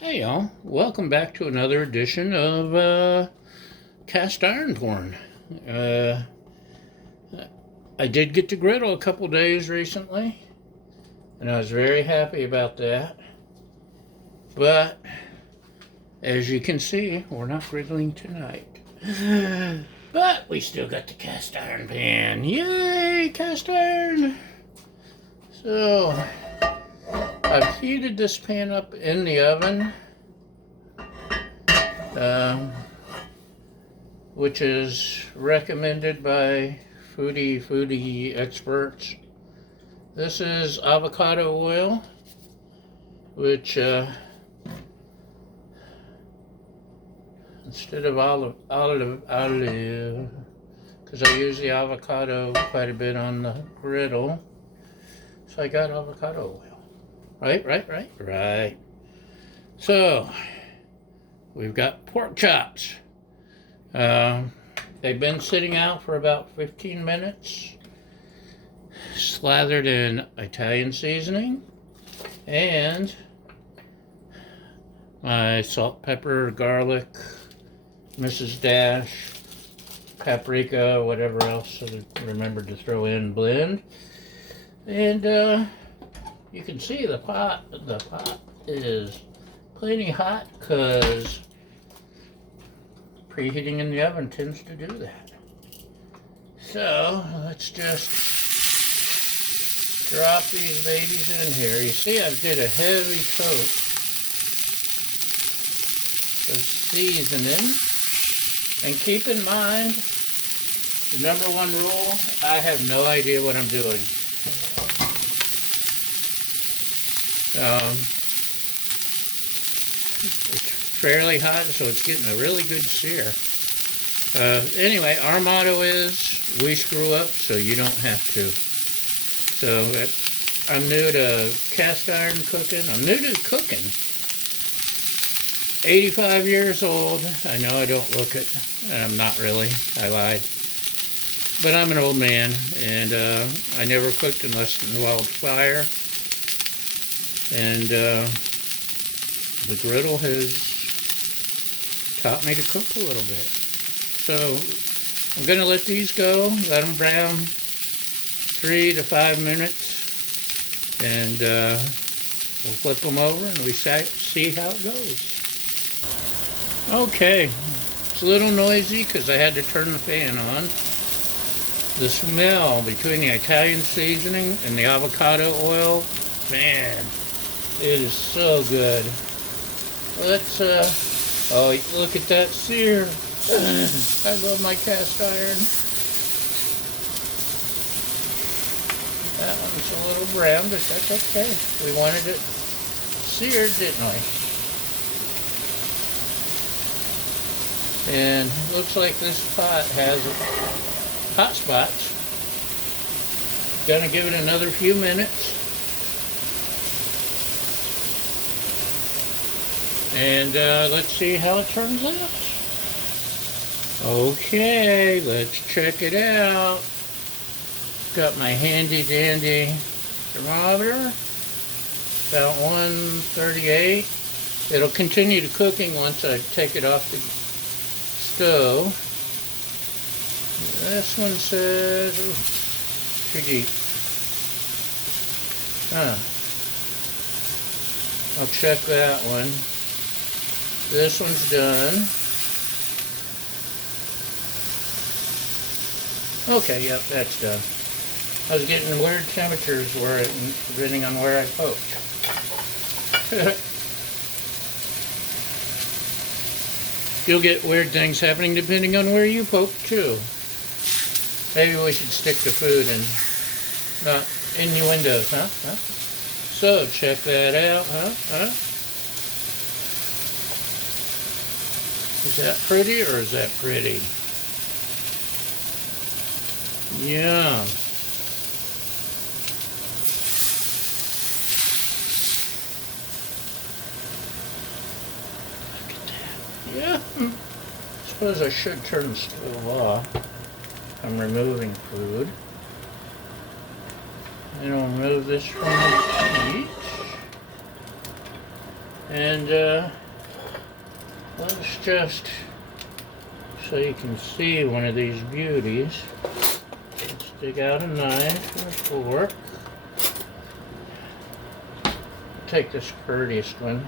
Hey y'all, welcome back to another edition of Cast Iron Porn. Uh, I did get to griddle a couple days recently, and I was very happy about that. But as you can see, we're not griddling tonight. But we still got the cast iron pan. Yay, cast iron! So, I've heated this pan up in the oven. Which is recommended by foodie experts. This is avocado oil, which instead of olive, because I use the avocado quite a bit on the griddle, so I got avocado oil. Right. So, we've got pork chops. They've been sitting out for about 15 minutes, slathered in Italian seasoning, and my salt, pepper, garlic, Mrs. Dash, paprika, whatever else I remembered to throw in, blend. And you can see the pot is plenty hot because preheating in the oven tends to do that. So let's just drop these babies in here. You see I did a heavy coat of seasoning. And keep in mind, the number one rule, I have no idea what I'm doing. It's fairly hot, so it's getting a really good sear. Anyway, our motto is, we screw up so you don't have to. So I'm new to cast iron cooking. I'm new to cooking. 85 years old. I know I don't look it, and I'm not really. I lied. But I'm an old man, and I never cooked unless involved fire. And the griddle has taught me to cook a little bit. So I'm going to let these go, let them brown 3 to 5 minutes, and we'll flip them over and we see how it goes. Okay, it's a little noisy because I had to turn the fan on. The smell between the Italian seasoning and the avocado oil, man, it is so good. Let's, oh, look at that sear. I love my cast iron. That one's a little brown, but that's okay. We wanted it seared, didn't we? And looks like this pot has hot spots. Gonna give it another few minutes. And let's see how it turns out. Okay, let's check it out. Got my handy dandy thermometer, about 138. It'll continue to cooking once I take it off the stove. This one says, too deep. I'll check that one. This one's done. Okay, yep, that's done. I was getting weird temperatures depending on where I poked. You'll get weird things happening depending on where you poke too. Maybe we should stick to food and not innuendos, huh? So check that out, huh? Is that pretty or is that pretty? Yeah. Look at that. Yeah. Suppose I should turn the stove off. I'm removing food. And I'll remove this from the heat. And let's just, so you can see one of these beauties, let's dig out a knife and a fork. Take the sturdiest one.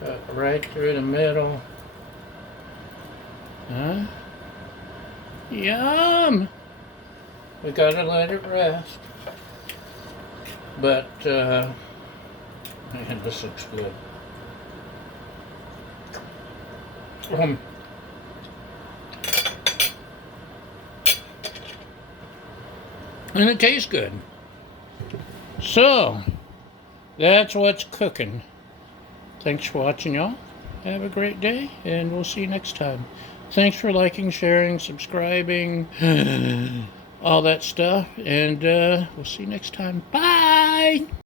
Cut right through the middle. Huh? Yum! We gotta let it rest. But, man, this looks good. And it tastes good. So, that's what's cooking. Thanks for watching, y'all. Have a great day, and we'll see you next time. Thanks for liking, sharing, subscribing, all that stuff, and we'll see you next time. Bye!